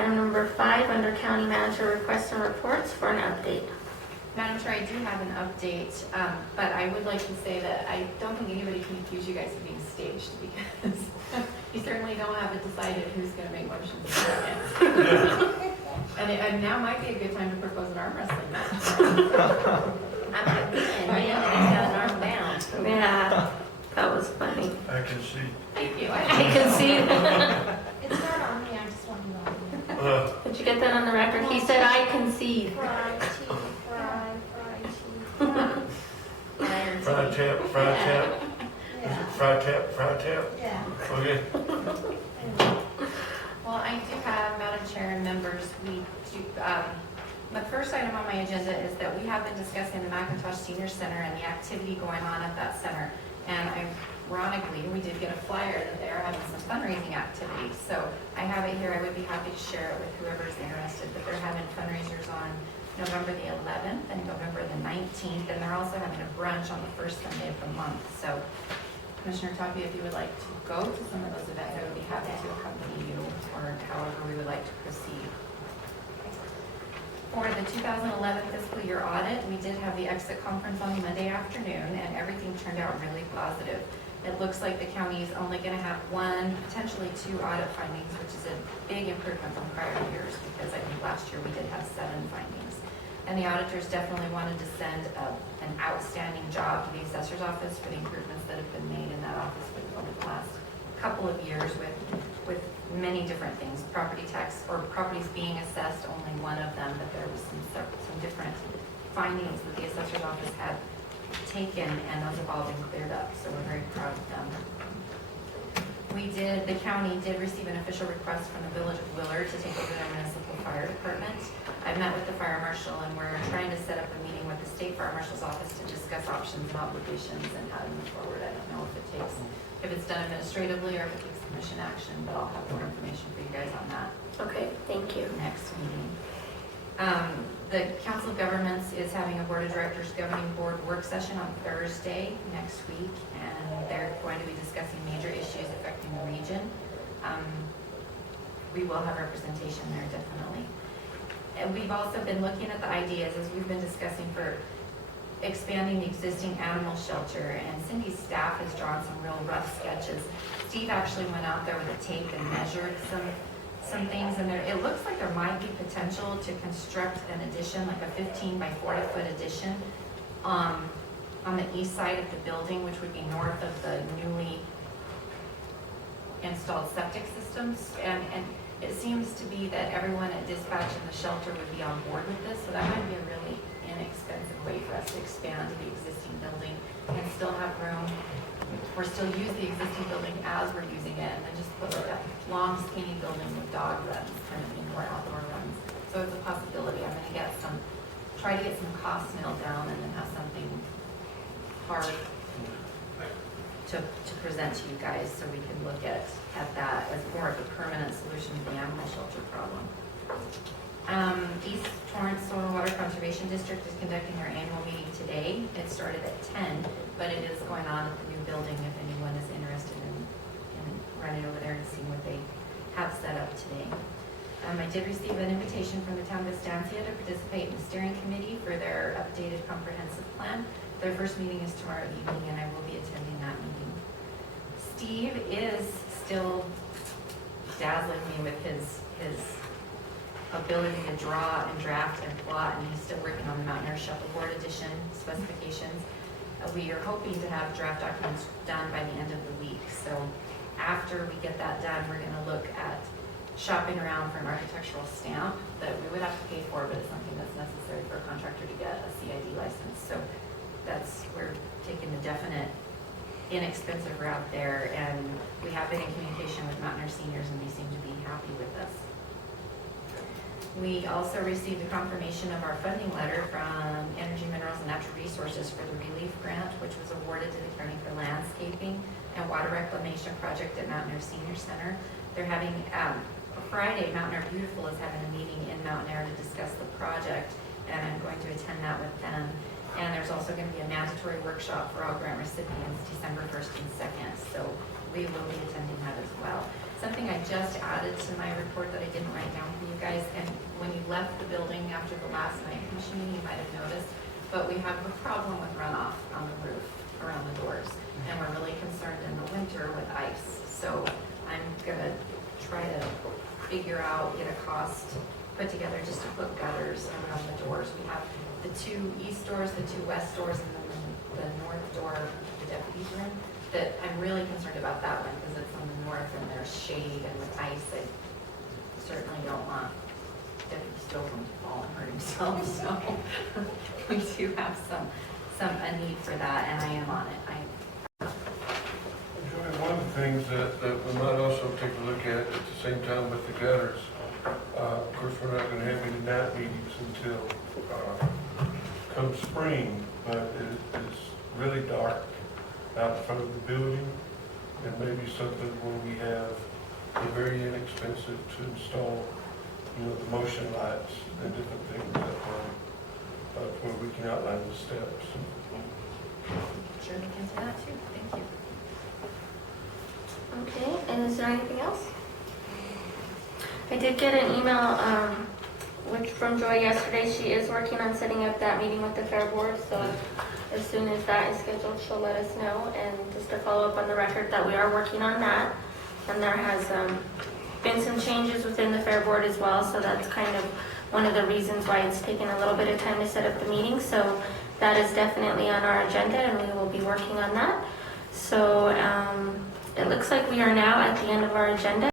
item number 5 under County Manager Requests and Reports for an update. Madam Chair, I do have an update, but I would like to say that I don't think anybody can accuse you guys of being staged because you certainly don't have it decided who's going to make motions. And now might be a good time to propose an arm wrestling match. I'm like, man, he's got an arm down. Yeah, that was funny. I can see. Thank you. I can see. It's not on me, I just want you to know. Did you get that on the record? He said, I concede. Fry tea, fry tea. Fry tap, fry tap. Yeah, Fry tap, fry tap. yeah. Okay. Well, I do have, Madam Chair and members, the first item on my agenda is that we have been discussing the McIntosh Senior Center and the activity going on at that center. And ironically, we did get a flyer that they are having some fundraising activities. So I have it here. I would be happy to share it with whoever's interested. But they're having fundraisers on November the 11th and November the 19th. And they're also having a brunch on the first Sunday of the month. So Commissioner Tapia, if you would like to go to some of those events, I would be happy to accompany you or however we would like to proceed. For the 2011 fiscal year audit, we did have the exit conference on Monday afternoon, and everything turned out really positive. It looks like the county is only going to have 1, potentially 2 audit findings, which is a big improvement from prior years because I think last year we did have 7 findings. And the auditors definitely wanted to send an outstanding job to the assessor's office for the improvements that have been made in that office over the last couple of years with many different things. Property tax or properties being assessed, only one of them, but there was some different findings that the assessor's office had taken, and those have all been cleared up, so we're very proud of them. The county did receive an official request from the Village of Willard to take over their municipal fire department. I've met with the fire marshal, and we're trying to set up a meeting with the state fire marshal's office to discuss options and obligations and how to move forward. I don't know if it's done administratively or if it takes commission action, but I'll have more information for you guys on that Okay, thank you. next meeting. The Council of Governments is having a Board of Directors Governing Board work session on Thursday next week, and they're going to be discussing major issues affecting the region. We will have representation there, definitely. And we've also been looking at the ideas, as we've been discussing, for expanding the existing animal shelter, and Cindy's staff has drawn some real rough sketches. Steve actually went out there with a tape and measured some things, and it looks like there might be potential to construct an addition, like a 15 by 40 foot addition on the east side of the building, which would be north of the newly installed septic systems. And it seems to be that everyone at dispatch and the shelter would be on board with this, so that might be a really inexpensive way for us to expand the existing building and still have room, or still use the existing building as we're using it, and then just put like a long skinny building with dog runs, kind of indoor outdoor runs. So it's a possibility. I'm going to try to get some costs nailed down, and then have something hard to present to you guys so we can look at that as more of a permanent solution to the animal shelter problem. East Torrance Soil and Water Conservation District is conducting their annual meeting today. It started at 10, but it is going on at the new building if anyone is interested in running over there and seeing what they have set up today. I did receive an invitation from the town of Estancia to participate in the steering committee for their updated comprehensive plan. Their first meeting is tomorrow evening, and I will be attending that meeting. Steve is still dazzling me with his ability to draw and draft and plot, and he's still working on the Mountaineer Shuffleboard edition specifications. We are hoping to have draft documents done by the end of the week. So after we get that done, we're going to look at shopping around for an architectural stamp that we would have to pay for, but it's something that's necessary for a contractor to get a CID license. So we're taking the definite inexpensive route there, and we have been in communication with Mountaineer seniors, and they seem to be happy with us. We also received a confirmation of our funding letter from Energy, Minerals, and Natural Resources for the relief grant, which was awarded to the county for landscaping and water reclamation project at Mountaineer Senior Center. They're having Friday, Mountaineer Beautiful is having a meeting in Mountaineer to discuss the project, and I'm going to attend that with them. And there's also going to be a mandatory workshop for all grant recipients December 1st and 2nd, so we will be attending that as well. Something I just added to my report that I didn't write down for you left the building after the last night commissioning, you might have noticed, but we have a problem with runoff on the roof around the doors. And we're really concerned in the winter with ice. So I'm gonna try to figure out, get a cost put together just to put gutters around the doors. We have the 2 east doors, the 2 west doors, and then the north door, the deputy's room, that I'm really concerned about that one because it's on the north and there's shade and with ice. I certainly don't want Deputy Stokely to fall and hurt himself, so we do have a need for that, and I am on it. Joey, one of the things that we might also take a look at the same time with the gutters, of course, we're not gonna have any night meetings until, come spring, but it's really dark out in front of the building, and maybe something where we have, they're very inexpensive to install, the motion lights and different things where we can outline the steps. Sure, we can do that too. Thank you. Okay, and is there anything else? I did get an email from Joy yesterday. She is working on setting up that meeting with the Fair Board, so as soon as that is scheduled, she'll let us know. And just to follow up on the record that we are working on that, and there has been some changes within the Fair Board as well, so that's kind of one of the reasons why it's taken a little bit of time to set up the meeting. So that is definitely on our agenda, and we will be working on that. So it looks like we are now at the end of our agenda.